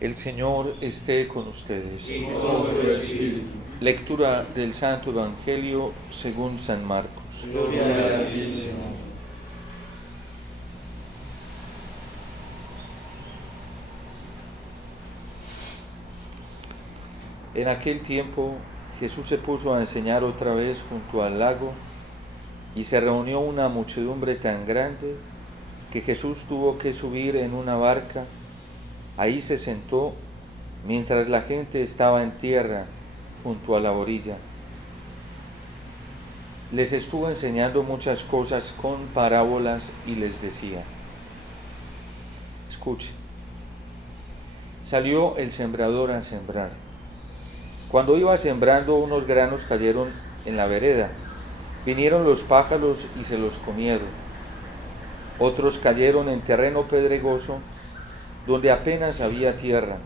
El Señor esté con ustedes. Y con tu espíritu. Lectura del Santo Evangelio según San Marcos. Gloria a ti, Señor. En aquel tiempo Jesús se puso a enseñar otra vez junto al lago y se reunió una muchedumbre tan grande que Jesús tuvo que subir en una barca. Ahí se sentó mientras la gente estaba en tierra junto a la orilla. Les estuvo enseñando muchas cosas con parábolas y les decía: escuche, salió el sembrador a sembrar. Cuando iba sembrando, unos granos cayeron en la vereda. Vinieron los pájaros y se los comieron. Otros cayeron en terreno pedregoso, donde apenas había tierra.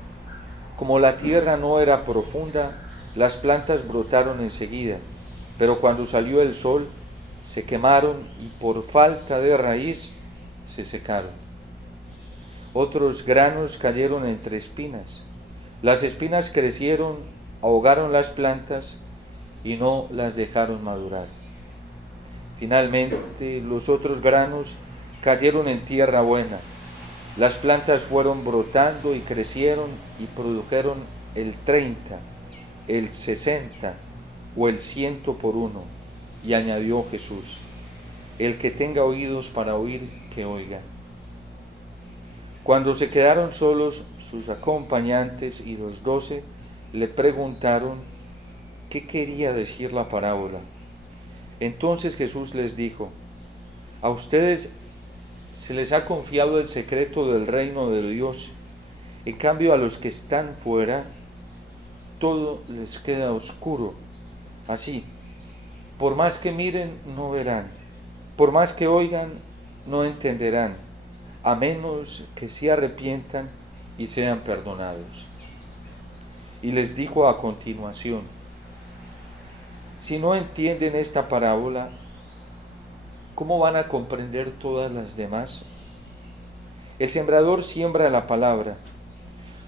Como la tierra no era profunda, las plantas brotaron enseguida, pero cuando salió el sol, se quemaron y por falta de raíz se secaron. Otros granos cayeron entre espinas. Las espinas crecieron, ahogaron las plantas y no las dejaron madurar. Finalmente, los otros granos cayeron en tierra buena. Las plantas fueron brotando y crecieron y produjeron el 30, el 60 o el 100 por uno. Y añadió Jesús: el que tenga oídos para oír, que oiga. Cuando se quedaron solos, sus acompañantes y los 12 le preguntaron qué quería decir la parábola. Entonces Jesús les dijo: a ustedes se les ha confiado el secreto del reino de Dios. En cambio, a los que están fuera, todo les queda oscuro. Así, por más que miren, no verán. Por más que oigan, no entenderán, a menos que se arrepientan y sean perdonados. Y les dijo a continuación: si no entienden esta parábola, ¿cómo van a comprender todas las demás? El sembrador siembra la palabra.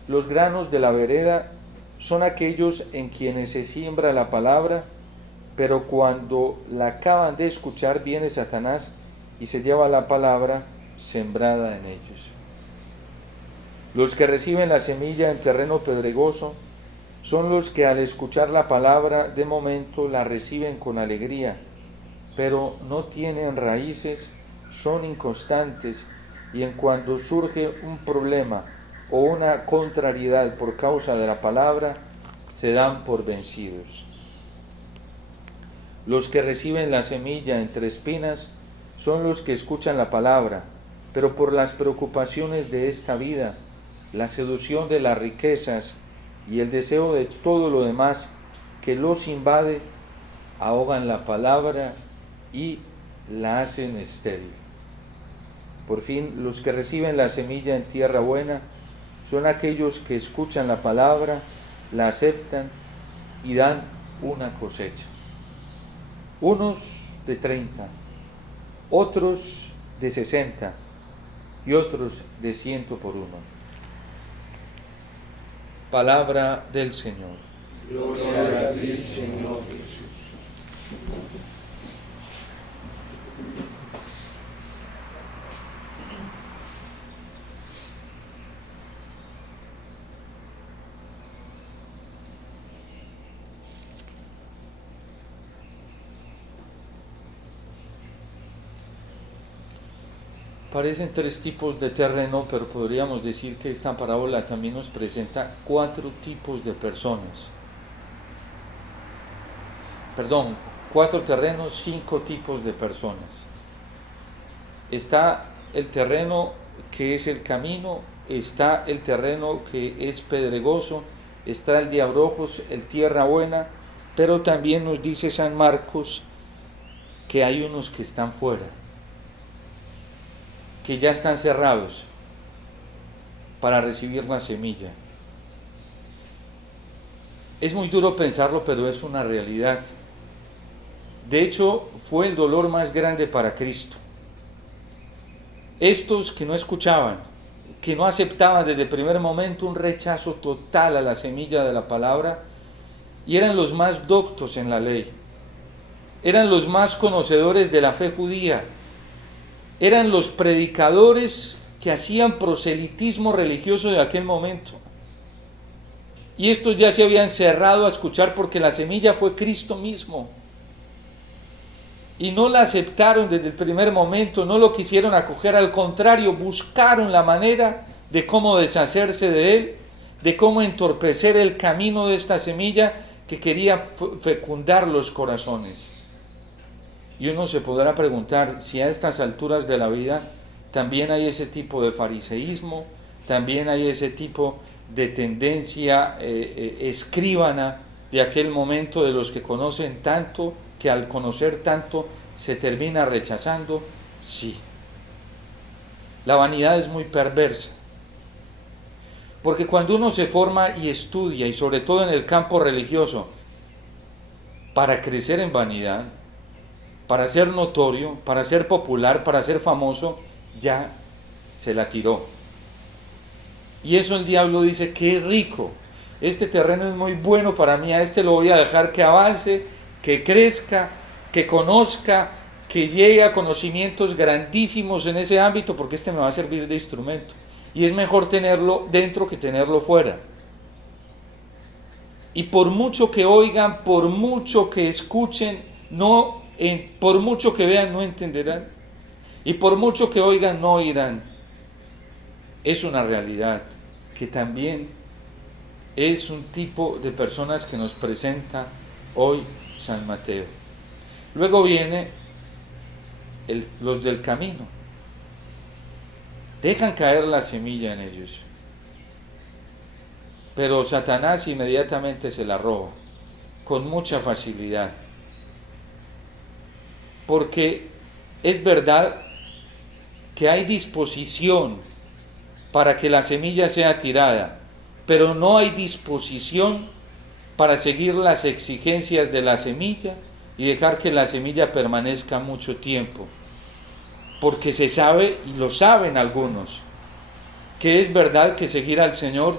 Los granos de la vereda son aquellos en quienes se siembra la palabra, pero cuando la acaban de escuchar viene Satanás y se lleva la palabra sembrada en ellos. Los que reciben la semilla en terreno pedregoso son los que al escuchar la palabra de momento la reciben con alegría, pero no tienen raíces, son inconstantes y en cuanto surge un problema o una contrariedad por causa de la palabra, se dan por vencidos. Los que reciben la semilla entre espinas son los que escuchan la palabra, pero por las preocupaciones de esta vida, la seducción de las riquezas y el deseo de todo lo demás que los invade, ahogan la palabra y la hacen estéril. Por fin, los que reciben la semilla en tierra buena son aquellos que escuchan la palabra, la aceptan y dan una cosecha. Unos de 30, otros de 60 y otros de 100 por uno. Palabra del Señor. Gloria a ti, Señor Jesús. Parecen 3 tipos de terreno, pero podríamos decir que esta parábola también nos presenta 4 tipos de personas. 4 terrenos, 5 tipos de personas. Está el terreno que es el camino, está el terreno que es pedregoso, está el de abrojos, el tierra buena, pero también nos dice San Marcos que hay unos que están fuera, que ya están cerrados para recibir la semilla. Es muy duro pensarlo, pero es una realidad. De hecho, fue el dolor más grande para Cristo. Estos que no escuchaban, que no aceptaban desde el primer momento un rechazo total a la semilla de la palabra, y eran los más doctos en la ley, eran los más conocedores de la fe judía, eran los predicadores que hacían proselitismo religioso de aquel momento. Y estos ya se habían cerrado a escuchar porque la semilla fue Cristo mismo. Y no la aceptaron desde el primer momento, no lo quisieron acoger, al contrario, buscaron la manera de cómo deshacerse de él, de cómo entorpecer el camino de esta semilla que quería fecundar los corazones. Y uno se podrá preguntar si a estas alturas de la vida también hay ese tipo de fariseísmo, también hay ese tipo de tendencia escribana de aquel momento, de los que conocen tanto, que al conocer tanto se termina rechazando. Sí. La vanidad es muy perversa, porque cuando uno se forma y estudia, y sobre todo en el campo religioso, para crecer en vanidad, para ser notorio, para ser popular, para ser famoso, ya se la tiró. Y eso el diablo dice: qué rico, este terreno es muy bueno para mí, a este lo voy a dejar que avance, que crezca, que conozca, que llegue a conocimientos grandísimos en ese ámbito, porque este me va a servir de instrumento. Y es mejor tenerlo dentro que tenerlo fuera. Y por mucho que oigan, por mucho que escuchen, por mucho que vean, no entenderán. Y por mucho que oigan, no oirán. Es una realidad que también es un tipo de personas que nos presenta hoy San Mateo. Luego viene los del camino. Dejan caer la semilla en ellos, pero Satanás inmediatamente se la roba, con mucha facilidad. Porque es verdad que hay disposición para que la semilla sea tirada, pero no hay disposición para seguir las exigencias de la semilla y dejar que la semilla permanezca mucho tiempo. Porque se sabe, y lo saben algunos, que es verdad que seguir al Señor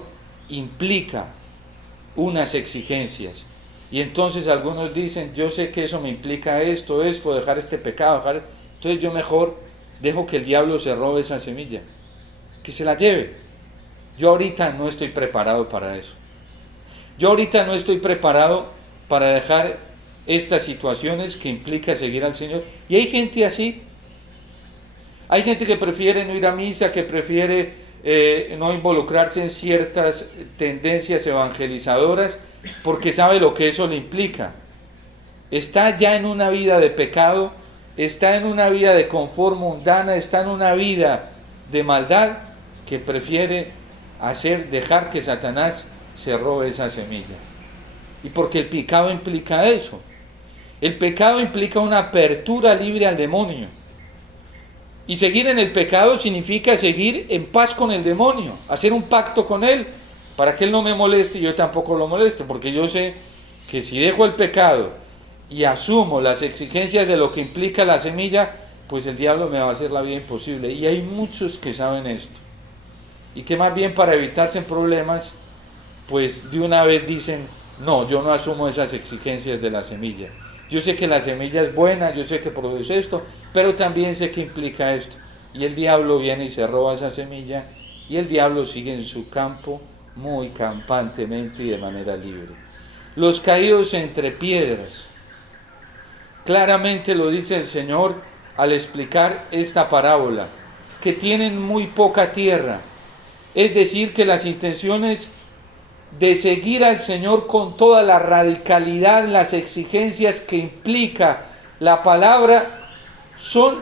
implica unas exigencias. Y entonces algunos dicen: yo sé que eso me implica esto, dejar este pecado, entonces yo mejor dejo que el diablo se robe esa semilla, que se la lleve. Yo ahorita no estoy preparado para eso. Yo ahorita no estoy preparado para dejar estas situaciones que implica seguir al Señor. Y hay gente así. Hay gente que prefiere no ir a misa, que prefiere no involucrarse en ciertas tendencias evangelizadoras, porque sabe lo que eso le implica. Está ya en una vida de pecado, está en una vida de confort mundana, está en una vida de maldad, que prefiere dejar que Satanás se robe esa semilla. Y porque el pecado implica eso. El pecado implica una apertura libre al demonio. Y seguir en el pecado significa seguir en paz con el demonio, hacer un pacto con él, para que él no me moleste y yo tampoco lo molesto, porque yo sé que si dejo el pecado y asumo las exigencias de lo que implica la semilla, pues el diablo me va a hacer la vida imposible. Y hay muchos que saben esto, y que más bien para evitarse problemas, pues de una vez dicen: no, yo no asumo esas exigencias de la semilla. Yo sé que la semilla es buena, yo sé que produce esto, pero también sé que implica esto. Y el diablo viene y se roba esa semilla, y el diablo sigue en su campo muy campantemente y de manera libre. Los caídos entre piedras. Claramente lo dice el Señor al explicar esta parábola, que tienen muy poca tierra. Es decir, que las intenciones de seguir al Señor con toda la radicalidad, las exigencias que implica la palabra, son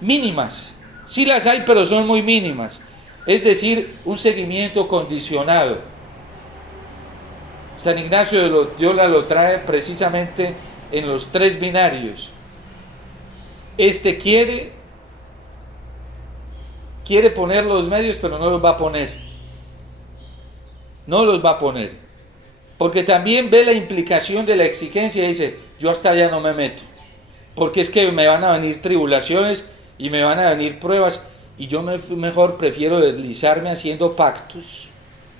mínimas. Sí las hay, pero son muy mínimas. Es decir, un seguimiento condicionado. San Ignacio de Loyola lo trae precisamente en los 3 binarios. Este quiere poner los medios, pero no los va a poner. No los va a poner, porque también ve la implicación de la exigencia y dice: yo hasta allá no me meto, porque es que me van a venir tribulaciones y me van a venir pruebas, y yo mejor prefiero deslizarme haciendo pactos,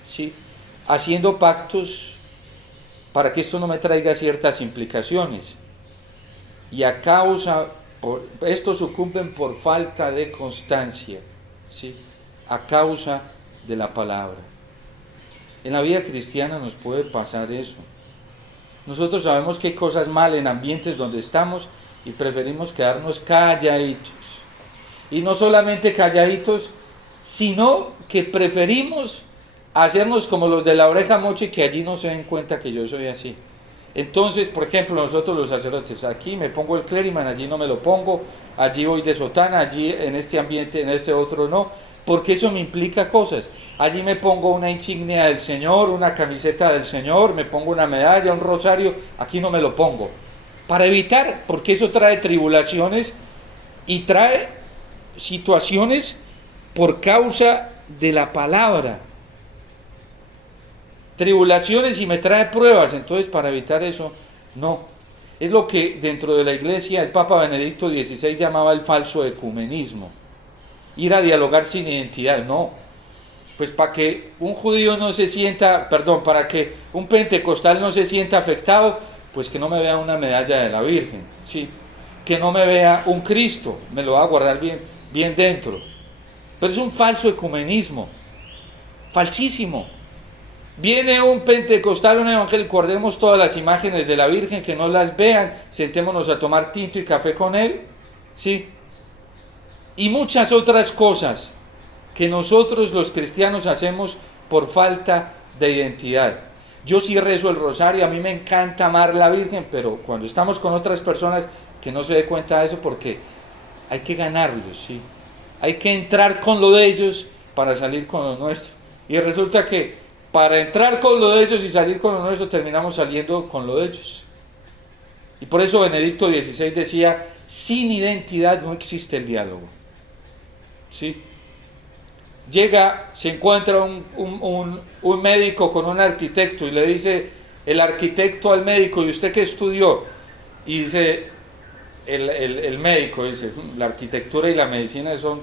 ¿sí? Haciendo pactos para que esto no me traiga ciertas implicaciones. Y a causa, estos sucumben por falta de constancia, ¿sí? A causa de la palabra. En la vida cristiana nos puede pasar eso. Nosotros sabemos que hay cosas mal en ambientes donde estamos y preferimos quedarnos calladitos. Y no solamente calladitos, sino que preferimos hacernos como los de la oreja mocha y que allí no se den cuenta que yo soy así. Entonces, por ejemplo, nosotros los sacerdotes, aquí me pongo el clériman, allí no me lo pongo, allí voy de sotana, allí en este ambiente, en este otro no, porque eso me implica cosas. Allí me pongo una insignia del Señor, una camiseta del Señor, me pongo una medalla, un rosario, aquí no me lo pongo. Para evitar, porque eso trae tribulaciones y trae situaciones por causa de la palabra. Tribulaciones y me trae pruebas, entonces para evitar eso, no. Es lo que dentro de la iglesia el Papa Benedicto XVI llamaba el falso ecumenismo. Ir a dialogar sin identidad, no. Pues para que un judío no se sienta, para que un pentecostal no se sienta afectado, pues que no me vea una medalla de la Virgen, ¿sí? Que no me vea un Cristo, me lo va a guardar bien dentro. Pero es un falso ecumenismo, falsísimo. Viene un pentecostal, un evangélico, guardemos todas las imágenes de la Virgen, que no las vean, sentémonos a tomar tinto y café con él, ¿sí? Y muchas otras cosas que nosotros los cristianos hacemos por falta de identidad. Yo sí rezo el rosario, a mí me encanta amar a la Virgen, pero cuando estamos con otras personas que no se dé cuenta de eso, porque hay que ganarlos, ¿sí? Hay que entrar con lo de ellos para salir con lo nuestro. Y resulta que para entrar con lo de ellos y salir con lo nuestro, terminamos saliendo con lo de ellos. Y por eso Benedicto XVI decía, sin identidad no existe el diálogo. ¿Sí? Llega, se encuentra un médico con un arquitecto y le dice el arquitecto al médico, ¿y usted qué estudió? Y dice el médico, dice, la arquitectura y la medicina son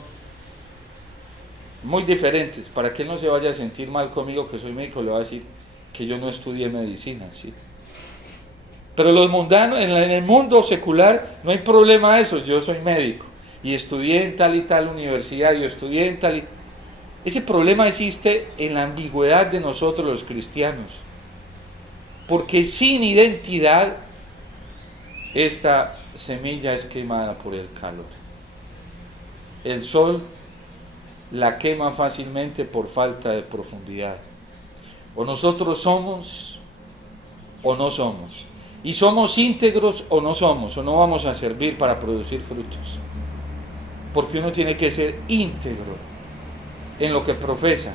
muy diferentes. Para que él no se vaya a sentir mal conmigo que soy médico, le voy a decir que yo no estudié medicina, ¿sí? Pero los mundanos, en el mundo secular no hay problema de eso. Yo soy médico y estudié en tal y tal universidad, yo estudié en tal y... Ese problema existe en la ambigüedad de nosotros los cristianos, porque sin identidad esta semilla es quemada por el calor. El sol la quema fácilmente por falta de profundidad. O nosotros somos o no somos. Y somos íntegros o no somos, o no vamos a servir para producir frutos. Porque uno tiene que ser íntegro en lo que profesa.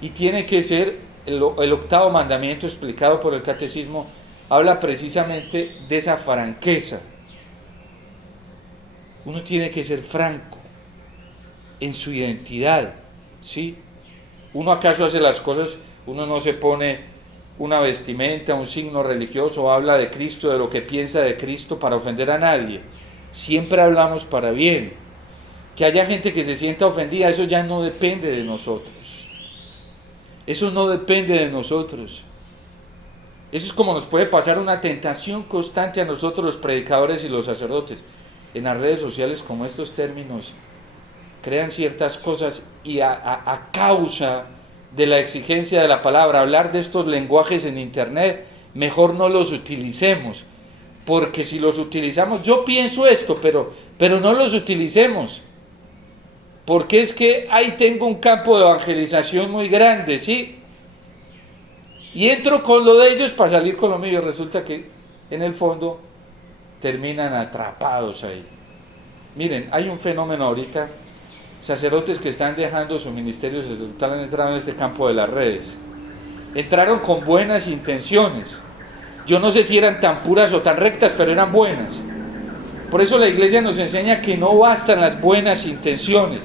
Y tiene que ser, el octavo mandamiento explicado por el catecismo, habla precisamente de esa franqueza. Uno tiene que ser franco en su identidad, ¿sí? Uno acaso hace las cosas, uno no se pone una vestimenta, un signo religioso, habla de Cristo, de lo que piensa de Cristo para ofender a nadie. Siempre hablamos para bien. Que haya gente que se sienta ofendida, eso ya no depende de nosotros. Eso no depende de nosotros. Eso es como nos puede pasar una tentación constante a nosotros los predicadores y los sacerdotes. En las redes sociales, como estos términos crean ciertas cosas y a causa de la exigencia de la palabra, hablar de estos lenguajes en internet, mejor no los utilicemos, porque si los utilizamos, yo pienso esto, pero no los utilicemos, porque es que ahí tengo un campo de evangelización muy grande, ¿sí? Y entro con lo de ellos para salir con lo mío, resulta que en el fondo terminan atrapados ahí. Miren, hay un fenómeno ahorita, sacerdotes que están dejando su ministerio sacerdotal han entrado en este campo de las redes. Entraron con buenas intenciones. Yo no sé si eran tan puras o tan rectas, pero eran buenas. Por eso la iglesia nos enseña que no bastan las buenas intenciones.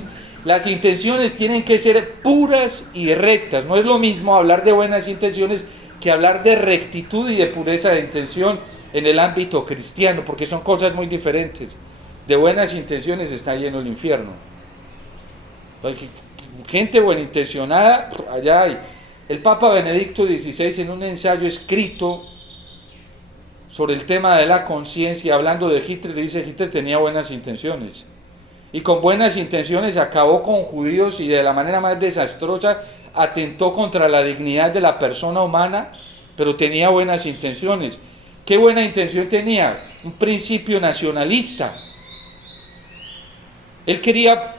Las intenciones tienen que ser puras y rectas. No es lo mismo hablar de buenas intenciones que hablar de rectitud y de pureza de intención en el ámbito cristiano, porque son cosas muy diferentes. De buenas intenciones está lleno el infierno. Gente buenintencionada, allá hay. El Papa Benedicto XVI, en un ensayo escrito sobre el tema de la conciencia, hablando de Hitler, dice que Hitler tenía buenas intenciones. Y con buenas intenciones acabó con judíos y de la manera más desastrosa atentó contra la dignidad de la persona humana, pero tenía buenas intenciones. ¿Qué buena intención tenía? Un principio nacionalista. Él quería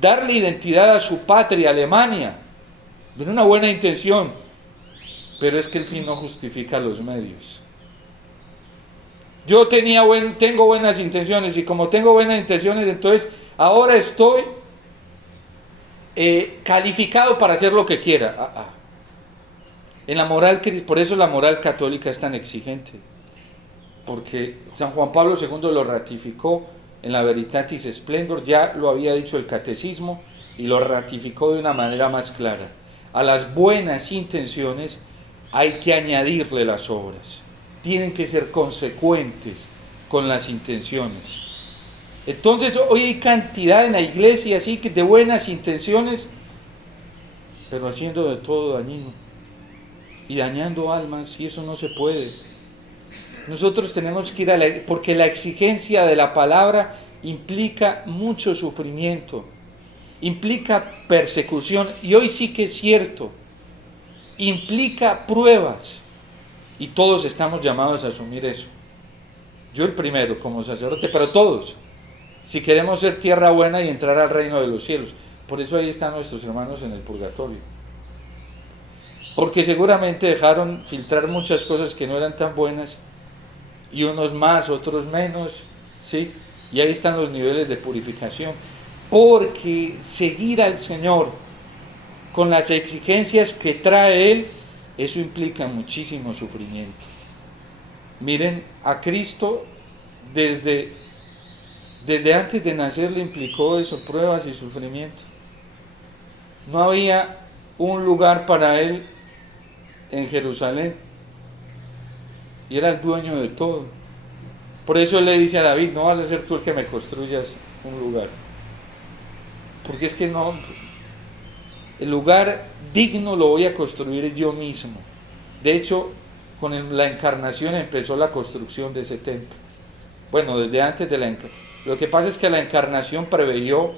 darle identidad a su patria, Alemania. Era una buena intención, pero es que el fin no justifica los medios. Yo tengo buenas intenciones, y como tengo buenas intenciones, entonces ahora estoy calificado para hacer lo que quiera. En la moral, por eso la moral católica es tan exigente, porque San Juan Pablo II lo ratificó en la Veritatis Splendor, ya lo había dicho el Catecismo, y lo ratificó de una manera más clara. A las buenas intenciones hay que añadirle las obras, tienen que ser consecuentes con las intenciones. Entonces hoy hay cantidad en la iglesia así que de buenas intenciones, pero haciendo de todo dañino y dañando almas, y eso no se puede. Nosotros tenemos que ir porque la exigencia de la palabra implica mucho sufrimiento, implica persecución, y hoy sí que es cierto, implica pruebas, y todos estamos llamados a asumir eso. Yo el primero como sacerdote, pero todos, si queremos ser tierra buena y entrar al reino de los cielos. Por eso ahí están nuestros hermanos en el purgatorio, porque seguramente dejaron filtrar muchas cosas que no eran tan buenas, y unos más, otros menos, ¿sí? Y ahí están los niveles de purificación, porque seguir al Señor con las exigencias que trae Él, eso implica muchísimo sufrimiento. Miren, a Cristo desde antes de nacer le implicó eso, pruebas y sufrimiento. No había un lugar para Él en Jerusalén, y era el dueño de todo. Por eso Él le dice a David: no vas a ser tú el que me construyas un lugar, porque es que no, el lugar digno lo voy a construir yo mismo. De hecho, con la encarnación empezó la construcción de ese templo. Bueno, desde antes de la encarnación. Lo que pasa es que la encarnación preveyó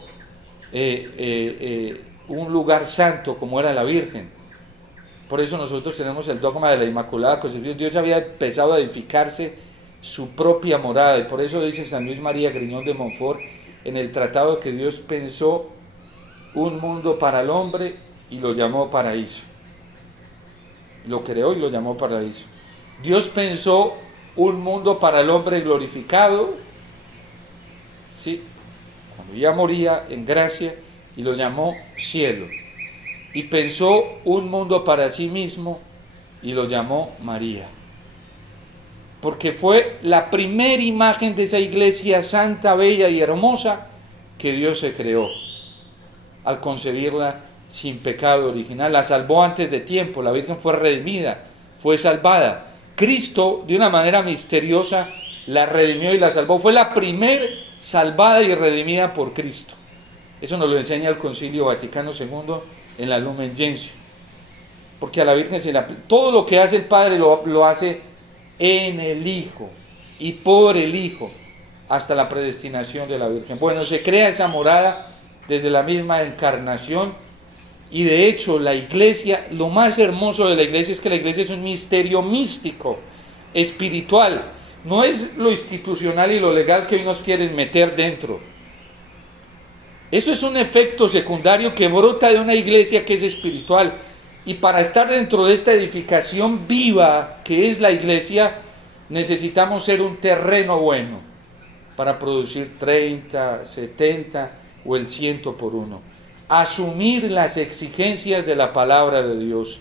un lugar santo como era la Virgen. Por eso nosotros tenemos el dogma de la Inmaculada Concepción. Dios había empezado a edificarse su propia morada, y por eso dice San Luis María Griñón de Montfort en el tratado que Dios pensó un mundo para el hombre y lo llamó paraíso. Lo creó y lo llamó paraíso. Dios pensó un mundo para el hombre glorificado, ¿sí?, cuando ya moría en gracia, y lo llamó cielo. Y pensó un mundo para sí mismo y lo llamó María, porque fue la primera imagen de esa iglesia santa, bella y hermosa que Dios se creó al concebirla sin pecado original. La salvó antes de tiempo, la Virgen fue redimida, fue salvada. Cristo, de una manera misteriosa, la redimió y la salvó. Fue la primera salvada y redimida por Cristo. Eso nos lo enseña el Concilio Vaticano II en la Lumen Gentium. Porque a la Virgen todo lo que hace el Padre lo hace en el Hijo y por el Hijo, hasta la predestinación de la Virgen. Bueno, se crea esa morada desde la misma encarnación, y de hecho la iglesia, lo más hermoso de la iglesia es que la iglesia es un misterio místico, espiritual. No es lo institucional y lo legal que hoy nos quieren meter dentro. Eso es un efecto secundario que brota de una iglesia que es espiritual. Y para estar dentro de esta edificación viva que es la iglesia, necesitamos ser un terreno bueno para producir 30, 70 o el 100 por uno. Asumir las exigencias de la palabra de Dios.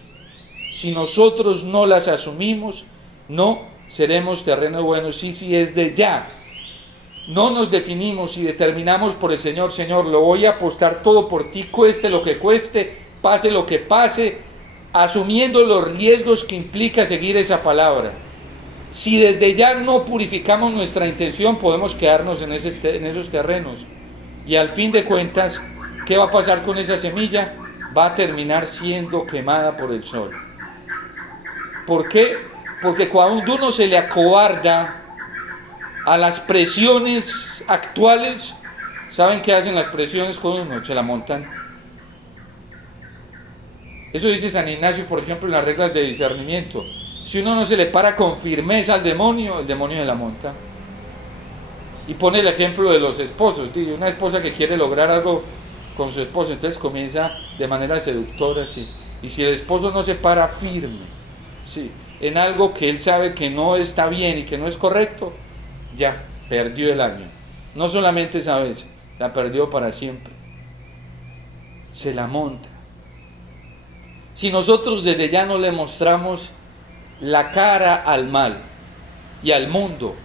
Si nosotros no las asumimos, no seremos terreno bueno. Sí, es de ya. No nos definimos y determinamos por el Señor: Señor, lo voy a apostar todo por ti, cueste lo que cueste, pase lo que pase, asumiendo los riesgos que implica seguir esa palabra. Si desde ya no purificamos nuestra intención, podemos quedarnos en esos terrenos, y al fin de cuentas ¿qué va a pasar con esa semilla? Va a terminar siendo quemada por el sol. ¿Por qué? Porque cuando uno se le acobarda a las presiones actuales, ¿saben qué hacen las presiones con uno? Se la montan. Eso dice San Ignacio, por ejemplo, en las reglas de discernimiento. Si uno no se le para con firmeza al demonio, el demonio se la monta. Y pone el ejemplo de los esposos. Dice, una esposa que quiere lograr algo con su esposo, entonces comienza de manera seductora, ¿sí? Y si el esposo no se para firme, ¿sí?, en algo que él sabe que no está bien y que no es correcto, ya, perdió el año. No solamente esa vez, la perdió para siempre. Se la monta. Si nosotros desde ya no le mostramos la cara al mal y al mundo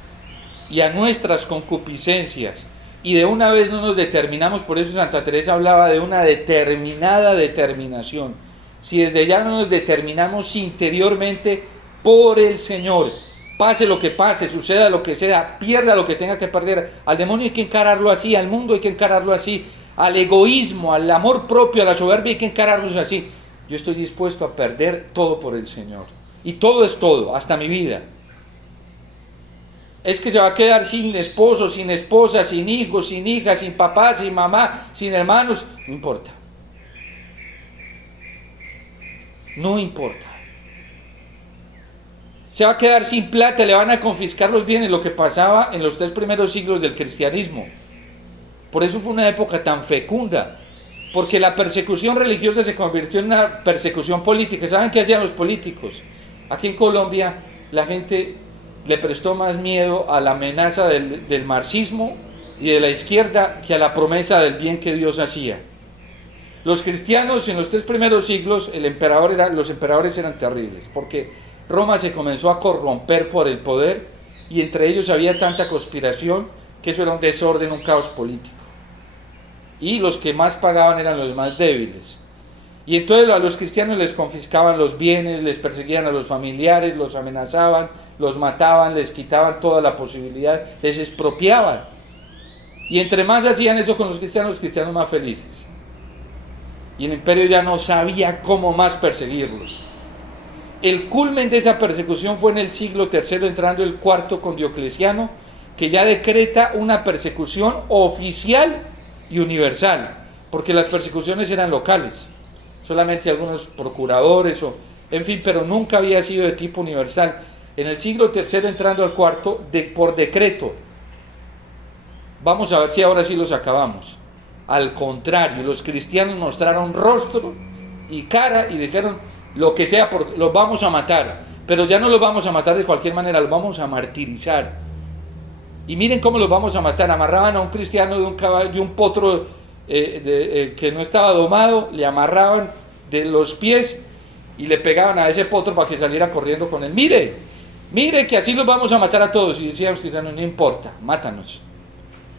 y a nuestras concupiscencias, y de una vez no nos determinamos, por eso Santa Teresa hablaba de una determinada determinación. Si desde ya no nos determinamos interiormente por el Señor, pase lo que pase, suceda lo que sea, pierda lo que tenga que perder, al demonio hay que encararlo así, al mundo hay que encararlo así, al egoísmo, al amor propio, a la soberbia hay que encararlos así. Yo estoy dispuesto a perder todo por el Señor. Y todo es todo, hasta mi vida. Es que se va a quedar sin esposo, sin esposa, sin hijos, sin hijas, sin papá, sin mamá, sin hermanos. No importa. No importa. Se va a quedar sin plata, le van a confiscar los bienes, lo que pasaba en los 3 primeros siglos del cristianismo. Por eso fue una época tan fecunda, porque la persecución religiosa se convirtió en una persecución política. ¿Saben qué hacían los políticos? Aquí en Colombia la gente le prestó más miedo a la amenaza del marxismo y de la izquierda que a la promesa del bien que Dios hacía. Los cristianos en los 3 primeros siglos, los emperadores eran terribles, porque Roma se comenzó a corromper por el poder y entre ellos había tanta conspiración que eso era un desorden, un caos político. Y los que más pagaban eran los más débiles. Y entonces a los cristianos les confiscaban los bienes, les perseguían a los familiares, los amenazaban, los mataban, les quitaban toda la posibilidad, les expropiaban. Y entre más hacían eso con los cristianos más felices. Y el imperio ya no sabía cómo más perseguirlos. El culmen de esa persecución fue en el siglo III, entrando el IV con Diocleciano, que ya decreta una persecución oficial y universal, porque las persecuciones eran locales. Solamente algunos procuradores, en fin, pero nunca había sido de tipo universal. En el siglo III, entrando al IV, por decreto. Vamos a ver si ahora sí los acabamos. Al contrario, los cristianos mostraron rostro y cara y dijeron, lo que sea, los vamos a matar. Pero ya no los vamos a matar de cualquier manera, los vamos a martirizar. Y miren cómo los vamos a matar. Amarraban a un cristiano de un caballo, de un potro que no estaba domado, le amarraban de los pies y le pegaban a ese potro para que saliera corriendo con él. Mire que así los vamos a matar a todos. Y decíamos, cristianos, no importa, mátanos,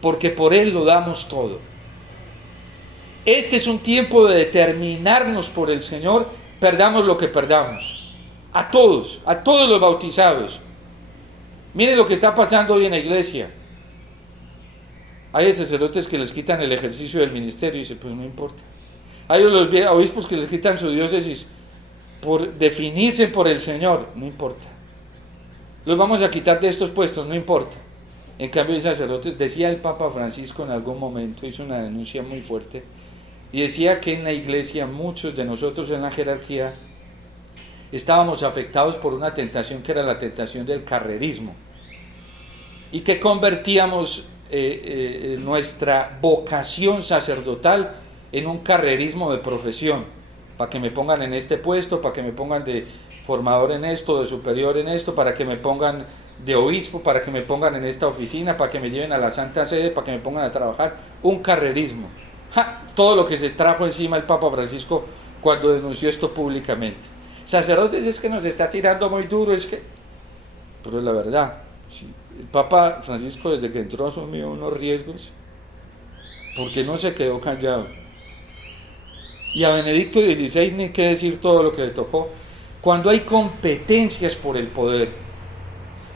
porque por él lo damos todo. Este es un tiempo de determinarnos por el Señor, perdamos lo que perdamos. A todos los bautizados. Miren lo que está pasando hoy en la iglesia. Hay sacerdotes que les quitan el ejercicio del ministerio y dicen, pues no importa. Hay los obispos que les quitan su diócesis por definirse por el Señor, no importa. Los vamos a quitar de estos puestos, no importa. En cambio hay sacerdotes, decía el Papa Francisco en algún momento, hizo una denuncia muy fuerte, y decía que en la iglesia muchos de nosotros en la jerarquía estábamos afectados por una tentación que era la tentación del carrerismo, y que convertíamos nuestra vocación sacerdotal en un carrerismo de profesión, para que me pongan en este puesto, para que me pongan de formador en esto, de superior en esto, para que me pongan de obispo, para que me pongan en esta oficina, para que me lleven a la Santa Sede, para que me pongan a trabajar, un carrerismo. Todo lo que se trajo encima el Papa Francisco cuando denunció esto públicamente. Sacerdotes, es que nos está tirando muy duro, es que... Pero es la verdad, sí. El Papa Francisco desde que entró asumió unos riesgos porque no se quedó callado. Y a Benedicto XVI ni qué decir todo lo que le tocó. Cuando hay competencias por el poder,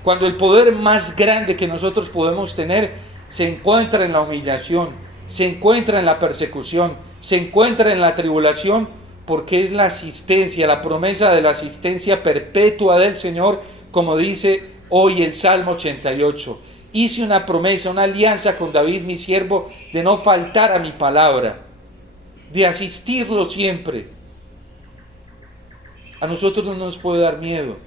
cuando el poder más grande que nosotros podemos tener se encuentra en la humillación, se encuentra en la persecución, se encuentra en la tribulación porque es la asistencia, la promesa de la asistencia perpetua del Señor, como dice hoy el Salmo 88. Hice una promesa, una alianza con David, mi siervo, de no faltar a mi palabra, de asistirlo siempre. A nosotros no nos puede dar miedo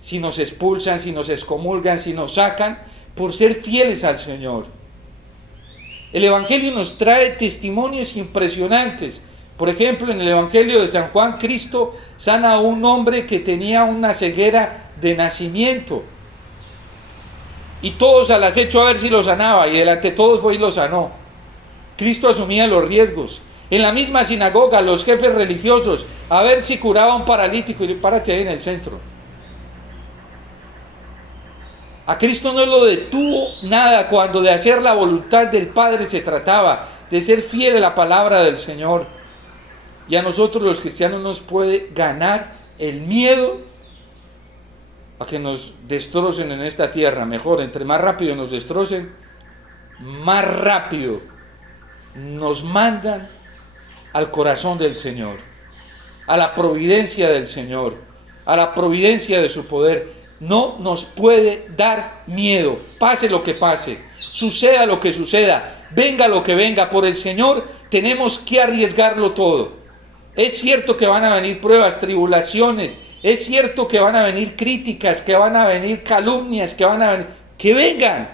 si nos expulsan, si nos excomulgan, si nos sacan, por ser fieles al Señor. El Evangelio nos trae testimonios impresionantes. Por ejemplo, en el Evangelio de San Juan, Cristo sana a un hombre que tenía una ceguera de nacimiento. Y todos al acecho a ver si lo sanaba, y él ante todos fue y lo sanó. Cristo asumía los riesgos. En la misma sinagoga, los jefes religiosos, a ver si curaba a un paralítico, y párate ahí en el centro. A Cristo no lo detuvo nada cuando de hacer la voluntad del Padre se trataba, de ser fiel a la palabra del Señor. Y a nosotros los cristianos nos puede ganar el miedo a que nos destrocen en esta tierra. Mejor, entre más rápido nos destrocen, más rápido nos mandan al corazón del Señor, a la providencia del Señor, a la providencia de su poder. No nos puede dar miedo, pase lo que pase, suceda lo que suceda, venga lo que venga. Por el Señor tenemos que arriesgarlo todo. Es cierto que van a venir pruebas, tribulaciones, es cierto que van a venir críticas, que van a venir calumnias, que vengan.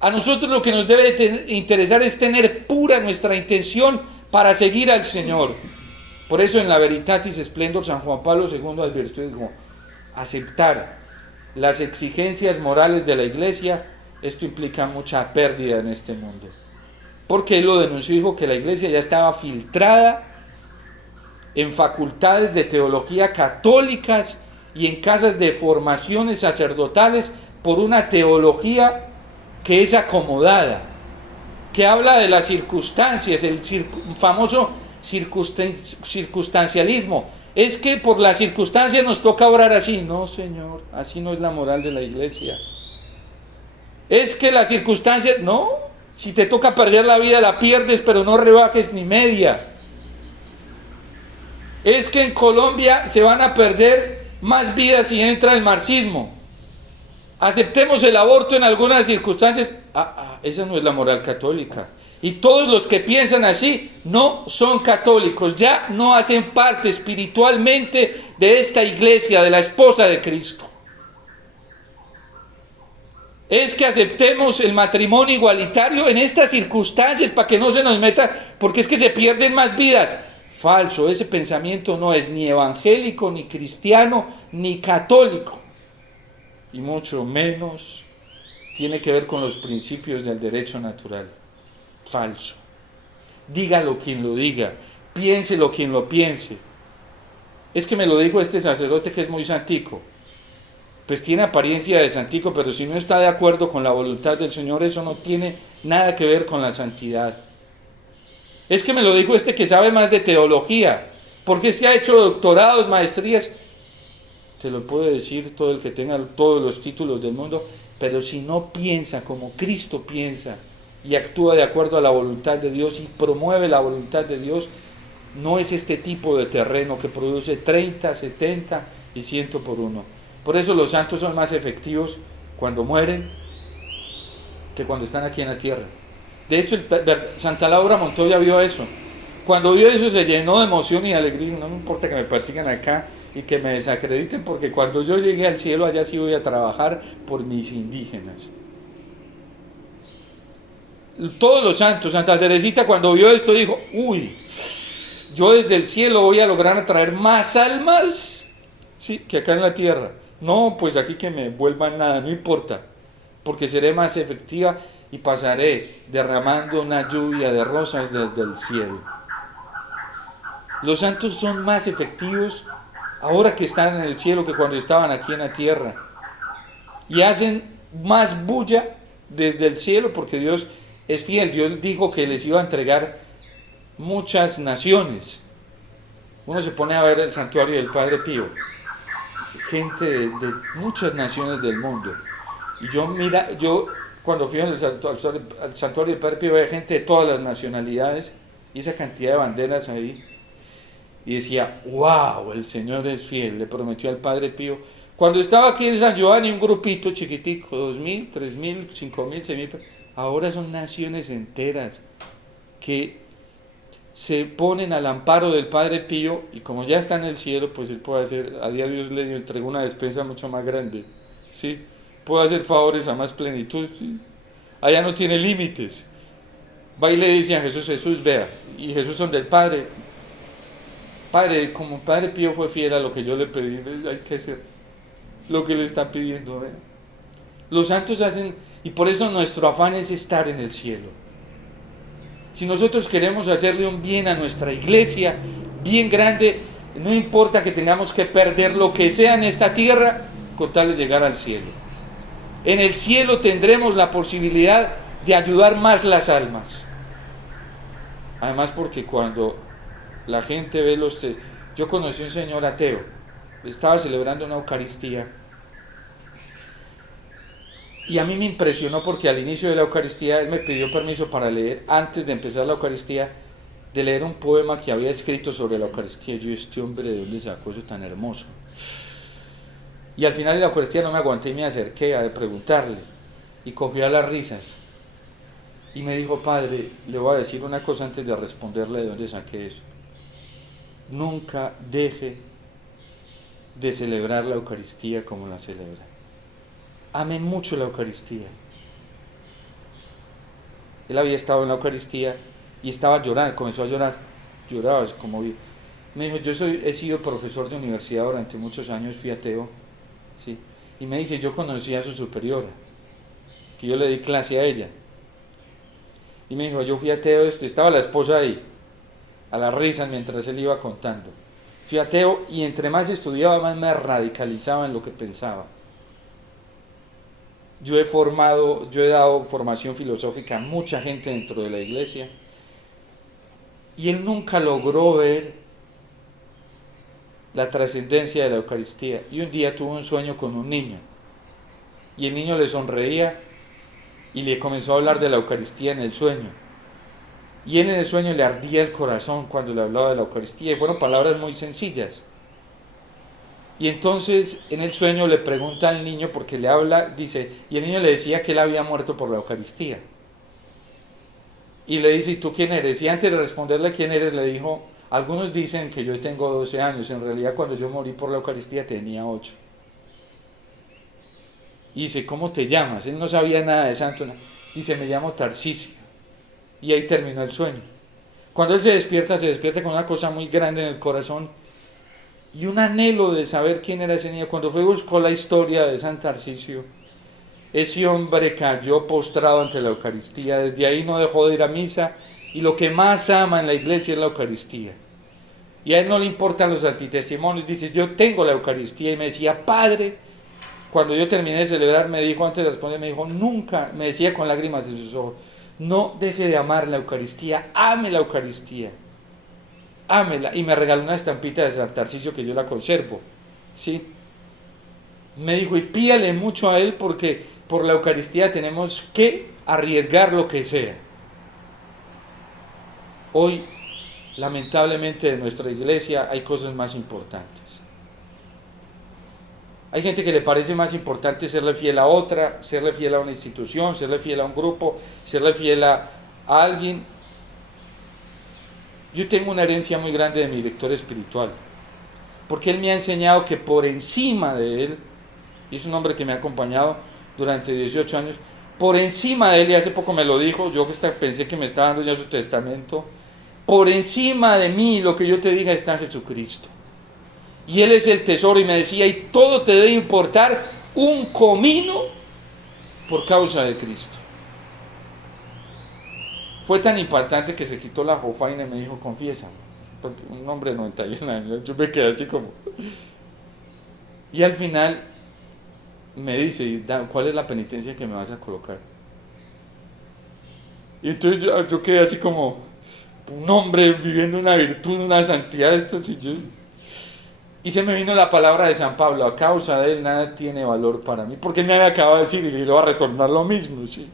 A nosotros lo que nos debe interesar es tener pura nuestra intención para seguir al Señor. Por eso en la Veritatis Splendor San Juan Pablo II advirtió, dijo, aceptar las exigencias morales de la Iglesia, esto implica mucha pérdida en este mundo. Porque él lo denunció, dijo que la Iglesia ya estaba filtrada en facultades de teología católicas y en casas de formaciones sacerdotales por una teología que es acomodada, que habla de las circunstancias, el famoso circunstancialismo. Es que por las circunstancias nos toca orar así. No, Señor, así no es la moral de la Iglesia. Es que las circunstancias, no, si te toca perder la vida la pierdes, pero no rebajes ni media. Es que en Colombia se van a perder más vidas si entra el marxismo. Aceptemos el aborto en algunas circunstancias. Esa no es la moral católica. Y todos los que piensan así no son católicos, ya no hacen parte espiritualmente de esta iglesia, de la esposa de Cristo. Es que aceptemos el matrimonio igualitario en estas circunstancias para que no se nos meta, porque es que se pierden más vidas. Falso, ese pensamiento no es ni evangélico, ni cristiano, ni católico. Y mucho menos tiene que ver con los principios del derecho natural. Falso. Dígalo quien lo diga, piénselo quien lo piense. Es que me lo dijo este sacerdote que es muy santico. Pues tiene apariencia de santico, pero si no está de acuerdo con la voluntad del Señor, eso no tiene nada que ver con la santidad. Es que me lo dijo este que sabe más de teología, porque se ha hecho doctorados, maestrías. Se lo puede decir todo el que tenga todos los títulos del mundo, pero si no piensa como Cristo piensa y actúa de acuerdo a la voluntad de Dios y promueve la voluntad de Dios, no es este tipo de terreno que produce 30, 70 y 100 por uno. Por eso los santos son más efectivos cuando mueren que cuando están aquí en la tierra. De hecho, Santa Laura Montoya vio eso. Cuando vio eso se llenó de emoción y de alegría. No me importa que me persigan acá y que me desacrediten, porque cuando yo llegue al cielo allá sí voy a trabajar por mis indígenas. Todos los santos, Santa Teresita cuando vio esto dijo, uy, yo desde el cielo voy a lograr atraer más almas, sí, que acá en la tierra. No, pues aquí que me vuelvan nada, no importa, porque seré más efectiva y pasaré derramando una lluvia de rosas desde el cielo. Los santos son más efectivos ahora que están en el cielo que cuando estaban aquí en la tierra. Y hacen más bulla desde el cielo porque Dios es fiel. Dios dijo que les iba a entregar muchas naciones. Uno se pone a ver el santuario del Padre Pío. Gente de muchas naciones del mundo. Y yo cuando fui al santuario del Padre Pío, había gente de todas las nacionalidades y esa cantidad de banderas ahí, y decía, wow, el Señor es fiel, le prometió al Padre Pío. Cuando estaba aquí en San Giovanni, un grupito chiquitico, 2.000, 3.000, 5.000, 6.000, ahora son naciones enteras que se ponen al amparo del Padre Pío, y como ya está en el cielo, pues él puede hacer, a día Dios le entregó una despensa mucho más grande, ¿sí? Puede hacer favores a más plenitud, ¿sí? Allá no tiene límites. Va y le dice a Jesús, Jesús, vea, y Jesús son del Padre, Padre, como el Padre Pío fue fiel a lo que yo le pedí, hay que hacer lo que le está pidiendo, ¿verdad? Los santos hacen, y por eso nuestro afán es estar en el cielo. Si nosotros queremos hacerle un bien a nuestra iglesia, bien grande, no importa que tengamos que perder lo que sea en esta tierra, con tal de llegar al cielo. En el cielo tendremos la posibilidad de ayudar más las almas. Además, porque cuando la gente ve los... Yo conocí a un señor ateo, estaba celebrando una Eucaristía, y a mí me impresionó porque al inicio de la Eucaristía él me pidió permiso para leer, antes de empezar la Eucaristía, de leer un poema que había escrito sobre la Eucaristía. Yo, este hombre, ¿de dónde sacó eso tan hermoso? Y al final de la Eucaristía no me aguanté y me acerqué a preguntarle, y cogió a las risas, y me dijo, Padre, le voy a decir una cosa antes de responderle de dónde saqué eso. Nunca deje de celebrar la Eucaristía como la celebra. Ame mucho la Eucaristía. Él había estado en la Eucaristía y estaba llorando, comenzó a llorar, lloraba como me dijo, he sido profesor de universidad durante muchos años, fui ateo, ¿sí? Y me dice, yo conocí a su superiora, que yo le di clase a ella, y me dijo, yo fui ateo, estaba la esposa ahí, a las risas mientras él iba contando. Fui ateo y entre más estudiaba, más me radicalizaba en lo que pensaba. Yo he dado formación filosófica a mucha gente dentro de la iglesia, y él nunca logró ver la trascendencia de la Eucaristía. Y un día tuvo un sueño con un niño, y el niño le sonreía y le comenzó a hablar de la Eucaristía en el sueño. Y él en el sueño le ardía el corazón cuando le hablaba de la Eucaristía, y fueron palabras muy sencillas. Y entonces en el sueño le pregunta al niño, porque le habla, dice, y el niño le decía que él había muerto por la Eucaristía. Y le dice, ¿y tú quién eres? Y antes de responderle quién eres, le dijo, algunos dicen que yo tengo 12 años, en realidad cuando yo morí por la Eucaristía tenía 8. Y dice, ¿cómo te llamas? Él no sabía nada de santo. Dice, me llamo Tarcisio. Y ahí terminó el sueño. Cuando él se despierta con una cosa muy grande en el corazón y un anhelo de saber quién era ese niño. Cuando fue y buscó la historia de San Tarcisio, ese hombre cayó postrado ante la Eucaristía. Desde ahí no dejó de ir a misa, y lo que más ama en la iglesia es la Eucaristía. Y a él no le importan los antitestimonios. Dice, yo tengo la Eucaristía. Y me decía, Padre, cuando yo terminé de celebrar, me dijo, antes de responder, me dijo, nunca, me decía con lágrimas en sus ojos, no deje de amar la Eucaristía, ame la Eucaristía, ámela. Y me regaló una estampita de San Tarcisio que yo la conservo, ¿sí? Me dijo, y pídale mucho a él, porque por la Eucaristía tenemos que arriesgar lo que sea. Hoy, lamentablemente, en nuestra iglesia hay cosas más importantes. Hay gente que le parece más importante serle fiel a otra, serle fiel a una institución, serle fiel a un grupo, serle fiel a alguien. Yo tengo una herencia muy grande de mi director espiritual, porque él me ha enseñado que por encima de él, y es un hombre que me ha acompañado durante 18 años, por encima de él, y hace poco me lo dijo, yo pensé que me estaba dando ya su testamento, por encima de mí, lo que yo te diga está Jesucristo. Y Él es el tesoro, y me decía, y todo te debe importar un comino por causa de Cristo. Fue tan impactante que se quitó la jofaina y me dijo, confiesa. Un hombre de 91 años, yo me quedé así como... Y al final me dice, ¿cuál es la penitencia que me vas a colocar? Y entonces yo quedé así como un hombre viviendo una virtud, una santidad de estos, y se me vino la palabra de San Pablo, a causa de él nada tiene valor para mí, porque él me había acabado de decir y le iba a retornar lo mismo, ¿sí?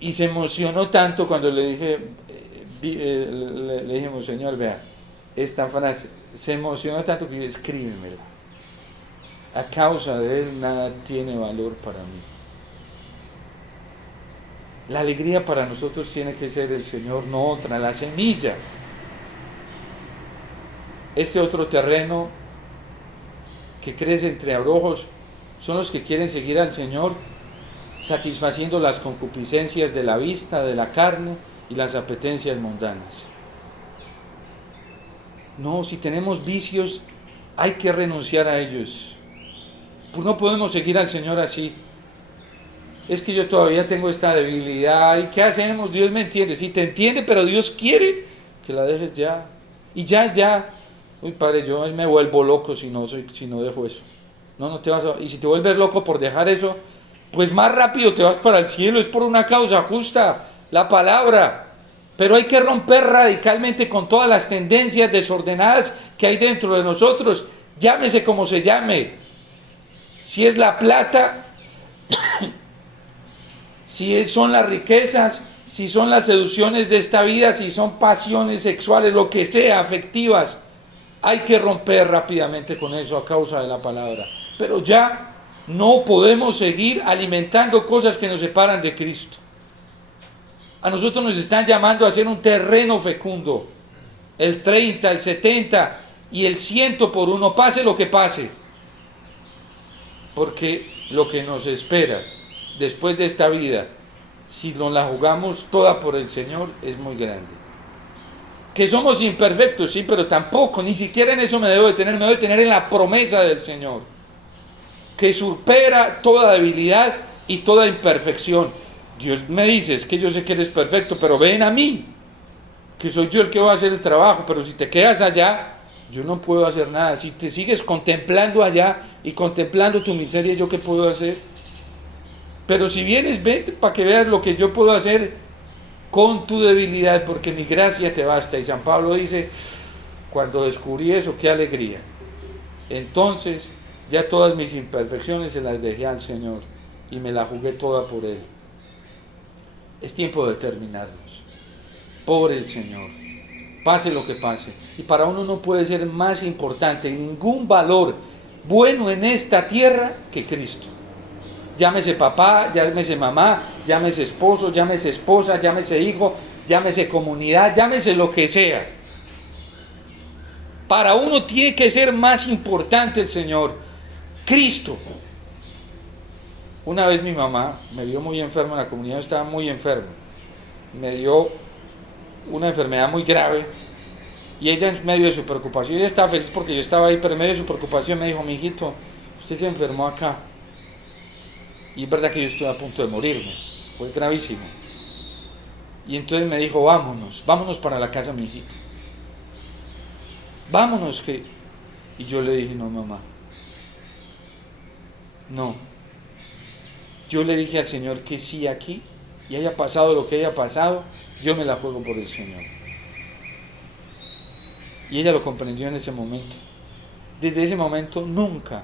Y se emocionó tanto cuando le dije, le dijimos, Señor, vea, esta frase se emocionó tanto que yo, escríbemela. A causa de él nada tiene valor para mí. La alegría para nosotros tiene que ser el Señor, no otra, la semilla. Este otro terreno que crece entre abrojos son los que quieren seguir al Señor, satisfaciendo las concupiscencias de la vista, de la carne y las apetencias mundanas. No, si tenemos vicios, hay que renunciar a ellos. No podemos seguir al Señor así. Es que yo todavía tengo esta debilidad, ¿y qué hacemos? Dios me entiende. Sí, te entiende, pero Dios quiere que la dejes ya. Y ya. Uy, Padre, yo me vuelvo loco si no dejo eso. No te vas a... Y si te vuelves loco por dejar eso, pues más rápido te vas para el cielo. Es por una causa justa, la palabra. Pero hay que romper radicalmente con todas las tendencias desordenadas que hay dentro de nosotros. Llámese como se llame. Si es la plata, si son las riquezas, si son las seducciones de esta vida, si son pasiones sexuales, lo que sea, afectivas, hay que romper rápidamente con eso a causa de la palabra. Pero ya no podemos seguir alimentando cosas que nos separan de Cristo. A nosotros nos están llamando a ser un terreno fecundo, el 30, el 70 y el 100 por uno, pase lo que pase. Porque lo que nos espera después de esta vida, si nos la jugamos toda por el Señor, es muy grande. Que somos imperfectos, sí, pero tampoco, ni siquiera en eso me debo detener en la promesa del Señor, que supera toda debilidad y toda imperfección. Dios me dice, es que yo sé que eres perfecto, pero ven a mí, que soy yo el que va a hacer el trabajo, pero si te quedas allá, yo no puedo hacer nada. Si te sigues contemplando allá y contemplando tu miseria, ¿yo qué puedo hacer? Pero si vienes, vete para que veas lo que yo puedo hacer con tu debilidad, porque mi gracia te basta. Y San Pablo dice, cuando descubrí eso, qué alegría. Entonces, ya todas mis imperfecciones se las dejé al Señor y me la jugué toda por Él. Es tiempo de terminarnos por el Señor, pase lo que pase. Y para uno no puede ser más importante ningún valor bueno en esta tierra que Cristo. Llámese papá, llámese mamá, llámese esposo, llámese esposa, llámese hijo, llámese comunidad, llámese lo que sea. Para uno tiene que ser más importante el Señor, Cristo. Una vez mi mamá me vio muy enfermo en la comunidad, yo estaba muy enfermo. Me dio una enfermedad muy grave y ella en medio de su preocupación, ella estaba feliz porque yo estaba ahí, pero en medio de su preocupación me dijo, mijito, usted se enfermó acá. Y es verdad que yo estoy a punto de morirme, fue gravísimo. Y entonces me dijo, vámonos para la casa, mijito. Vámonos que... Y yo le dije, no, mamá, no. Yo le dije al Señor que sí aquí, y haya pasado lo que haya pasado, yo me la juego por el Señor. Y ella lo comprendió en ese momento. Desde ese momento nunca,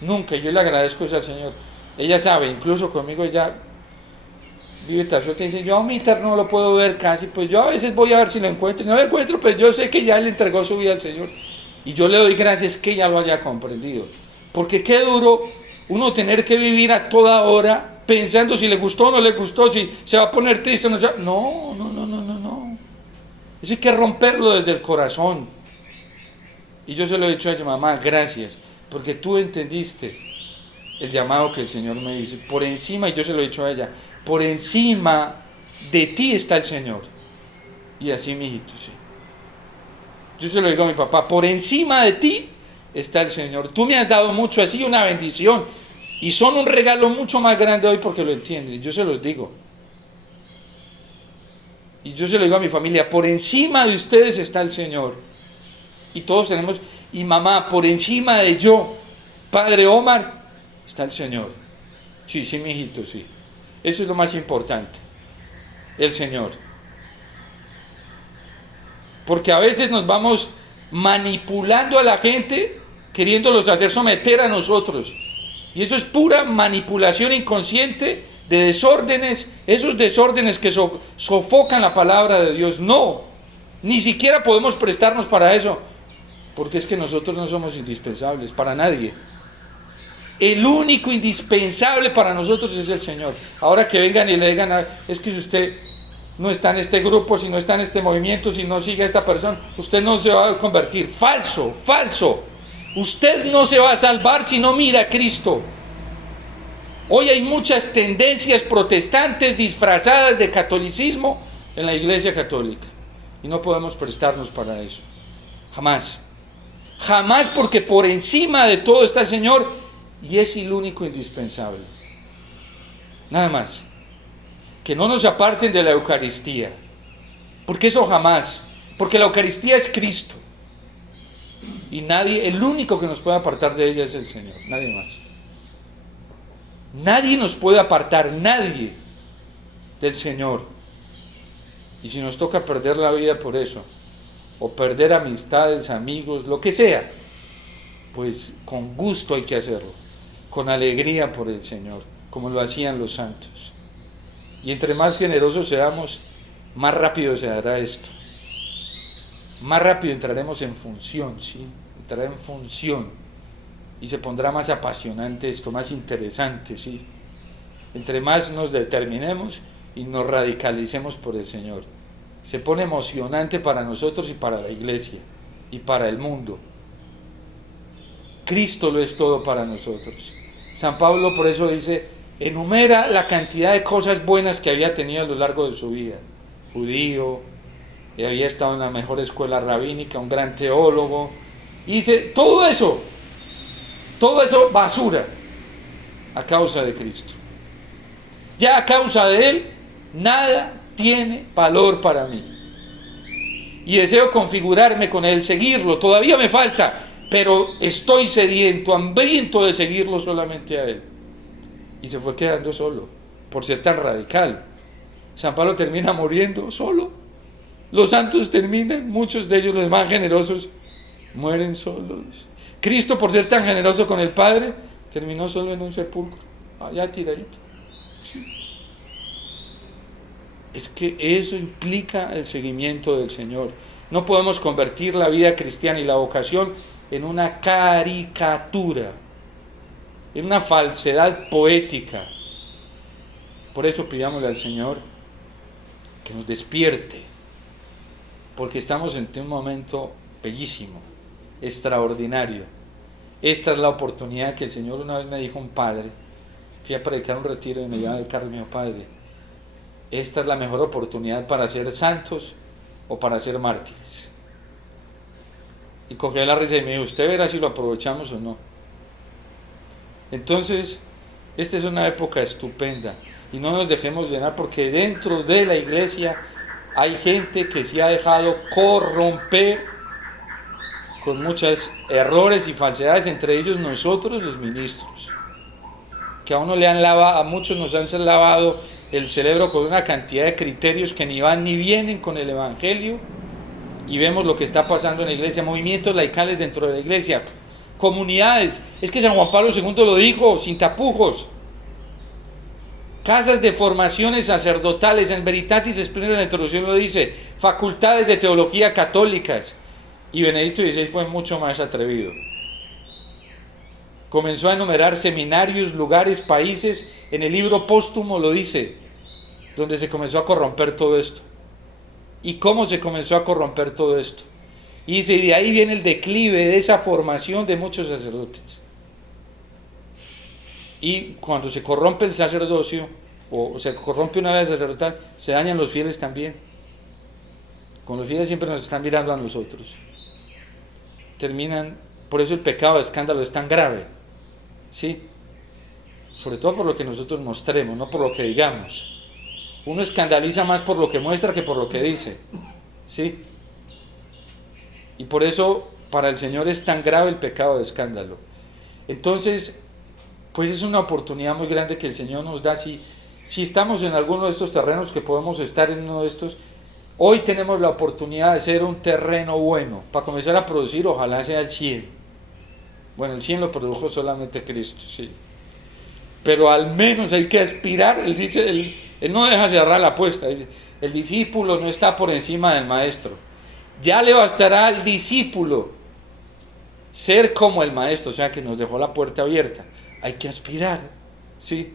yo le agradezco eso al Señor. Ella sabe, incluso conmigo ella vive tal suerte y dice, yo a mi interno no lo puedo ver casi, pues yo a veces voy a ver si lo encuentro, y no lo encuentro, pues yo sé que ya le entregó su vida al Señor. Y yo le doy gracias que ella lo haya comprendido. Porque qué duro uno tener que vivir a toda hora pensando si le gustó o no le gustó, si se va a poner triste o no. No. Eso hay que romperlo desde el corazón. Y yo se lo he dicho a ella, mamá, gracias, porque tú entendiste el llamado que el Señor me dice. Por encima, y yo se lo he dicho a ella, por encima de ti está el Señor. Y así, mijito, sí. Yo se lo digo a mi papá, por encima de ti está el Señor. Tú me has dado mucho, ha sido una bendición. Y son un regalo mucho más grande hoy porque lo entienden. Yo se los digo. Y yo se lo digo a mi familia, por encima de ustedes está el Señor. Y todos tenemos, y mamá, por encima de yo, Padre Omar, está el Señor. Sí, mijito, sí. Eso es lo más importante. El Señor. Porque a veces nos vamos manipulando a la gente, queriéndolos hacer someter a nosotros. Y eso es pura manipulación inconsciente de desórdenes esos desórdenes que sofocan la palabra de Dios. No, ni siquiera podemos prestarnos para eso, porque es que nosotros no somos indispensables para nadie. El único indispensable para nosotros es el Señor. Ahora que vengan y le digan, es que si usted no está en este grupo, si no está en este movimiento, si no sigue a esta persona, usted no se va a convertir. Falso, falso. Usted no se va a salvar si no mira a Cristo. Hoy hay muchas tendencias protestantes disfrazadas de catolicismo en la Iglesia Católica. Y no podemos prestarnos para eso. Jamás. Jamás, porque por encima de todo está el Señor y es el único indispensable. Nada más. Que no nos aparten de la Eucaristía. Porque eso jamás. Porque la Eucaristía es Cristo. Y nadie, el único que nos puede apartar de ella es el Señor. Nadie más. Nadie nos puede apartar, nadie, del Señor. Y si nos toca perder la vida por eso, o perder amistades, amigos, lo que sea, pues con gusto hay que hacerlo, con alegría por el Señor, como lo hacían los santos. Y entre más generosos seamos, más rápido se dará esto. Más rápido entraremos en función, ¿sí? Entrará en función. Y se pondrá más apasionante esto, más interesante, ¿sí? Entre más nos determinemos y nos radicalicemos por el Señor. Se pone emocionante para nosotros y para la iglesia y para el mundo. Cristo lo es todo para nosotros. San Pablo por eso dice, enumera la cantidad de cosas buenas que había tenido a lo largo de su vida. Judío, y había estado en la mejor escuela rabínica, un gran teólogo. Y dice, todo eso basura a causa de Cristo. Ya a causa de Él, nada tiene valor para mí. Y deseo configurarme con Él, seguirlo. Todavía me falta, pero estoy sediento, hambriento de seguirlo solamente a Él. Y se fue quedando solo, por ser tan radical. San Pablo termina muriendo solo. Los santos terminan, muchos de ellos, los más generosos, mueren solos. Cristo, por ser tan generoso con el Padre, terminó solo en un sepulcro, allá tiradito. Sí. Es que eso implica el seguimiento del Señor. No podemos convertir la vida cristiana y la vocación en una caricatura, en una falsedad poética. Por eso pidámosle al Señor que nos despierte, porque estamos en un momento bellísimo, extraordinario. Esta es la oportunidad que el Señor una vez me dijo un padre, fui a predicar un retiro y me iba a dedicar, mi padre, esta es la mejor oportunidad para ser santos o para ser mártires. Y cogió la risa y me dijo, usted verá si lo aprovechamos o no. Entonces, esta es una época estupenda y no nos dejemos llenar, porque dentro de la iglesia hay gente que se ha dejado corromper con muchos errores y falsedades, entre ellos nosotros los ministros, que a uno le han lavado, a muchos nos han lavado el cerebro con una cantidad de criterios que ni van ni vienen con el Evangelio, y vemos lo que está pasando en la iglesia, movimientos laicales dentro de la iglesia, comunidades, es que San Juan Pablo II lo dijo, sin tapujos, casas de formaciones sacerdotales, en Veritatis Splendor, en la introducción lo dice, facultades de teología católicas. Y Benedicto XVI fue mucho más atrevido. Comenzó a enumerar seminarios, lugares, países. En el libro póstumo lo dice, donde se comenzó a corromper todo esto. ¿Y cómo se comenzó a corromper todo esto? Y dice, y de ahí viene el declive de esa formación de muchos sacerdotes. Y cuando se corrompe el sacerdocio, o se corrompe una vida sacerdotal, se dañan los fieles también. Con los fieles siempre nos están mirando a nosotros. Terminan, por eso el pecado de escándalo es tan grave, ¿sí? Sobre todo por lo que nosotros mostremos, no por lo que digamos. Uno escandaliza más por lo que muestra que por lo que dice, ¿sí? Y por eso para el Señor es tan grave el pecado de escándalo. Entonces, pues es una oportunidad muy grande que el Señor nos da. Si estamos en alguno de estos terrenos, que podemos estar en uno de estos, hoy tenemos la oportunidad de ser un terreno bueno, para comenzar a producir, ojalá sea el 100. Bueno, el 100 lo produjo solamente Cristo, sí. Pero al menos hay que aspirar, él dice, Él no deja cerrar la apuesta, dice, el discípulo no está por encima del maestro. Ya le bastará al discípulo ser como el maestro, o sea que nos dejó la puerta abierta. Hay que aspirar, ¿sí?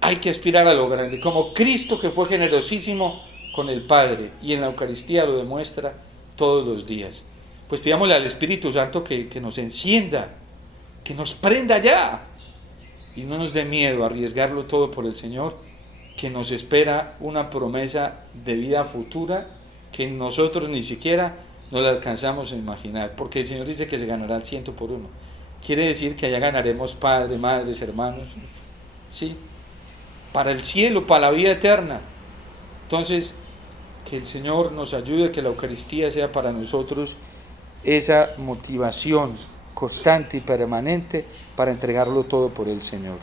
Hay que aspirar a lo grande, como Cristo, que fue generosísimo con el Padre y en la Eucaristía lo demuestra todos los días. Pues pidámosle al Espíritu Santo que nos encienda, que nos prenda ya y no nos dé miedo a arriesgarlo todo por el Señor, que nos espera una promesa de vida futura que nosotros ni siquiera nos la alcanzamos a imaginar, porque el Señor dice que se ganará el 100 por 1. Quiere decir que allá ganaremos padres, madres, hermanos, ¿sí? Para el cielo, para la vida eterna. Entonces, que el Señor nos ayude, que la Eucaristía sea para nosotros esa motivación constante y permanente para entregarlo todo por el Señor.